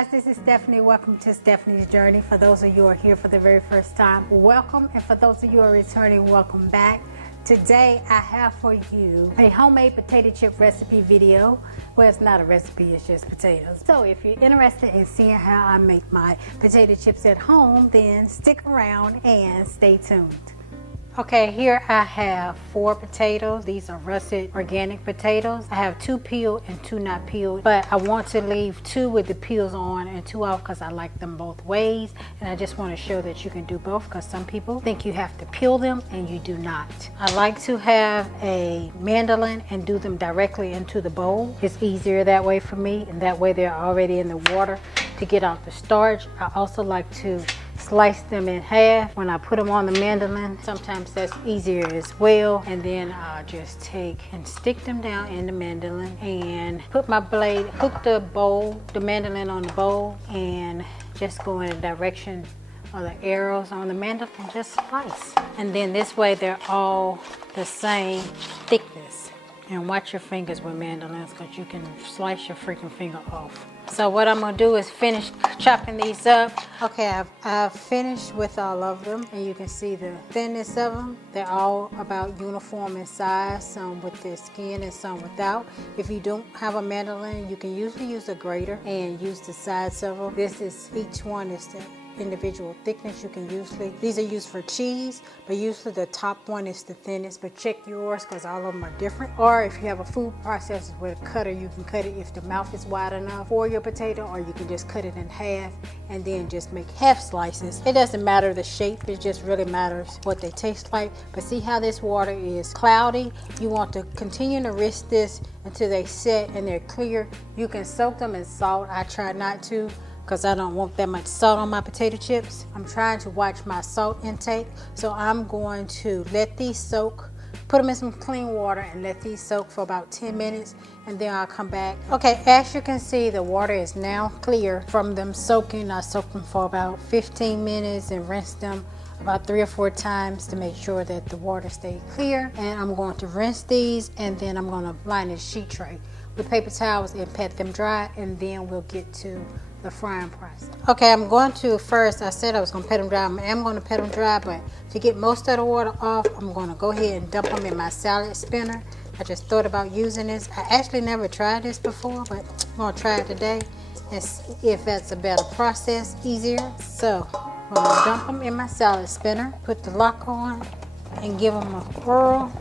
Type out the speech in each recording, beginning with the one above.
guys, this is Stephanie. Welcome to Stephanie's Journey. For those of you who are here for the very first time, welcome. And for those of you who are returning, welcome back. Today I have for you a homemade potato chip recipe video. Well, it's not a recipe, it's just potatoes. So if you're interested in seeing how I make my potato chips at home, then stick around and stay tuned. Okay, here I have 4 potatoes. These are russet organic potatoes. I have 2 peeled and 2 not peeled, but I want to leave 2 with the peels on and 2 off because I like them both ways, and I just want to show that you can do both because some people think you have to peel them and you do not. I like to have a mandolin and do them directly into the bowl. It's easier that way for me, and that way they're already in the water to get out the starch. I also like to slice them in half when I put them on the mandolin. Sometimes that's easier as well. And then I'll just take and stick them down in the mandolin and put my blade, hook the bowl, the mandolin on the bowl, and just go in the direction of the arrows on the mandolin and just slice. And then this way they're all the same thickness. And watch your fingers with mandolins because you can slice your freaking finger off. So what I'm gonna do is finish chopping these up. Okay, I've finished with all of them, and you can see the thinness of them. They're all about uniform in size, some with their skin and some without. If you don't have a mandolin, you can usually use a grater and use the sides of them. Each one is the individual thickness. You can usually, these are used for cheese, but usually the top one is the thinnest, but check yours because all of them are different. Or if you have a food processor with a cutter, you can cut it if the mouth is wide enough for your potato, or you can just cut it in half and then just make half slices. It doesn't matter the shape, it just really matters what they taste like. But see how this water is cloudy? You want to continue to rinse this until they set and they're clear. You can soak them in salt. I try not to, because I don't want that much salt on my potato chips. I'm trying to watch my salt intake, so I'm going to let these soak, put them in some clean water and let these soak for about 10 minutes, and then I'll come back. Okay, as you can see, the water is now clear from them soaking. I soaked them for about 15 minutes and rinsed them about 3 or 4 times to make sure that the water stayed clear. And I'm going to rinse these, and then I'm going to line this sheet tray with paper towels and pat them dry, and then we'll get to the frying process. Okay, I'm going to first, I said I was going to pat them dry. I am going to pat them dry, but to get most of the water off, I'm going to go ahead and dump them in my salad spinner. I just thought about using this. I actually never tried this before, but I'm going to try it today and see if that's a better process, easier. So I'm going to dump them in my salad spinner, put the lock on, and give them a whirl.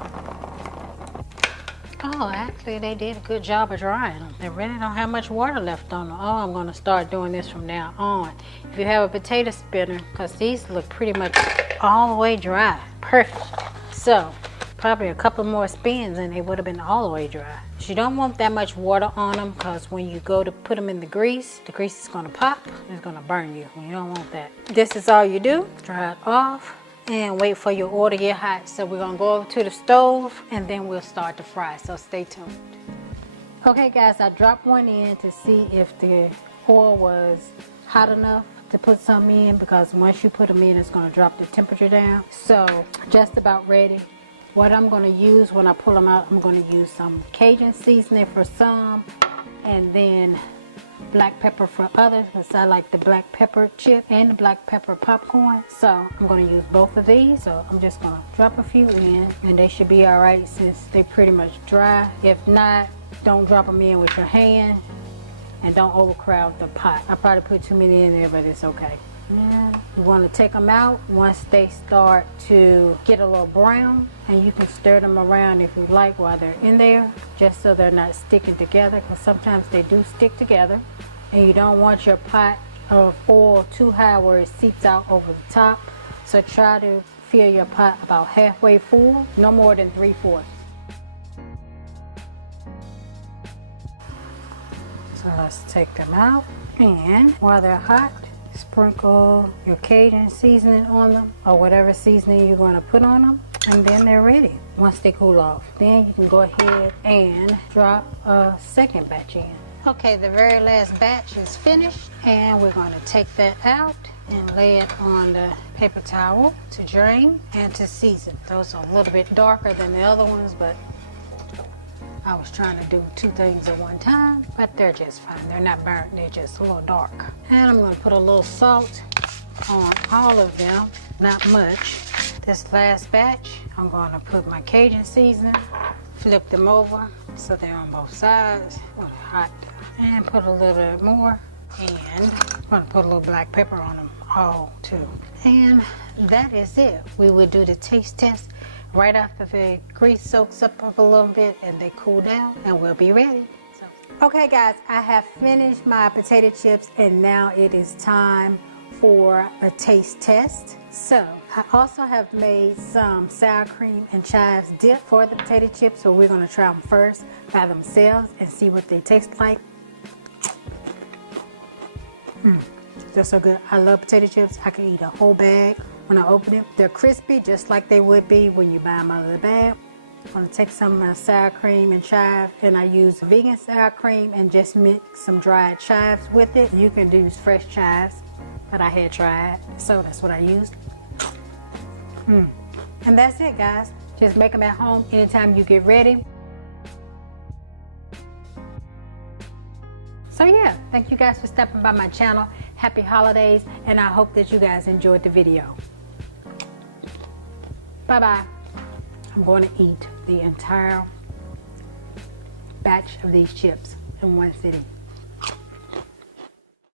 Oh, actually they did a good job of drying them. They really don't have much water left on them. Oh, I'm going to start doing this from now on. If you have a potato spinner, because these look pretty much all the way dry. Perfect. So, probably a couple more spins and they would have been all the way dry. You don't want that much water on them, because when you go to put them in the grease is going to pop. It's going to burn you. You don't want that. This is all you do. Dry it off and wait for your oil to get hot. So we're gonna go over to the stove and then we'll start to fry, so stay tuned. Okay guys, I dropped one in to see if the oil was hot enough to put some in, because once you put them in, it's gonna drop the temperature down. So just about ready. What I'm gonna use when I pull them out, I'm gonna use some Cajun seasoning for some, and then black pepper for others, because I like the black pepper chip and the black pepper popcorn. So I'm going to use both of these. So I'm just going to drop a few in, and they should be all right since they pretty much dry. If not, don't drop them in with your hand, and don't overcrowd the pot. I probably put too many in there, but it's okay. And you want to take them out once they start to get a little brown, and you can stir them around if you like while they're in there, just so they're not sticking together, because sometimes they do stick together. And you don't want your pot of oil too high where it seeps out over the top. So try to fill your pot about halfway full, no more than 3/4. So let's take them out, and while they're hot, sprinkle your Cajun seasoning on them, or whatever seasoning you're going to put on them, and then they're ready. Once they cool off, then you can go ahead and drop a second batch in. Okay, the very last batch is finished, and we're going to take that out and lay it on the paper towel to drain and to season. Those are a little bit darker than the other ones, but I was trying to do 2 things at one time, but they're just fine. They're not burnt, they're just a little dark. And I'm gonna put a little salt on all of them, not much. This last batch, I'm gonna put my Cajun seasoning, flip them over so they're on both sides. Oh, hot. And put a little bit more. And I'm gonna put a little black pepper on them all too. And that is it. We will do the taste test right after the grease soaks up a little bit and they cool down, and we'll be ready. Okay guys, I have finished my potato chips and now it is time for a taste test. So I also have made some sour cream and chives dip for the potato chips, so we're going to try them first by themselves and see what they taste like. They're so good. I love potato chips. I can eat a whole bag when I open them. They're crispy just like they would be when you buy them out of the bag. I'm going to take some of my sour cream and chives, and I use vegan sour cream and just mix some dried chives with it. You can use fresh chives, but I had tried, so that's what I used. And that's it, guys. Just make them at home anytime you get ready. So yeah, thank you guys for stopping by my channel. Happy holidays, and I hope that you guys enjoyed the video. Bye-bye. I'm going to eat the entire batch of these chips in one sitting.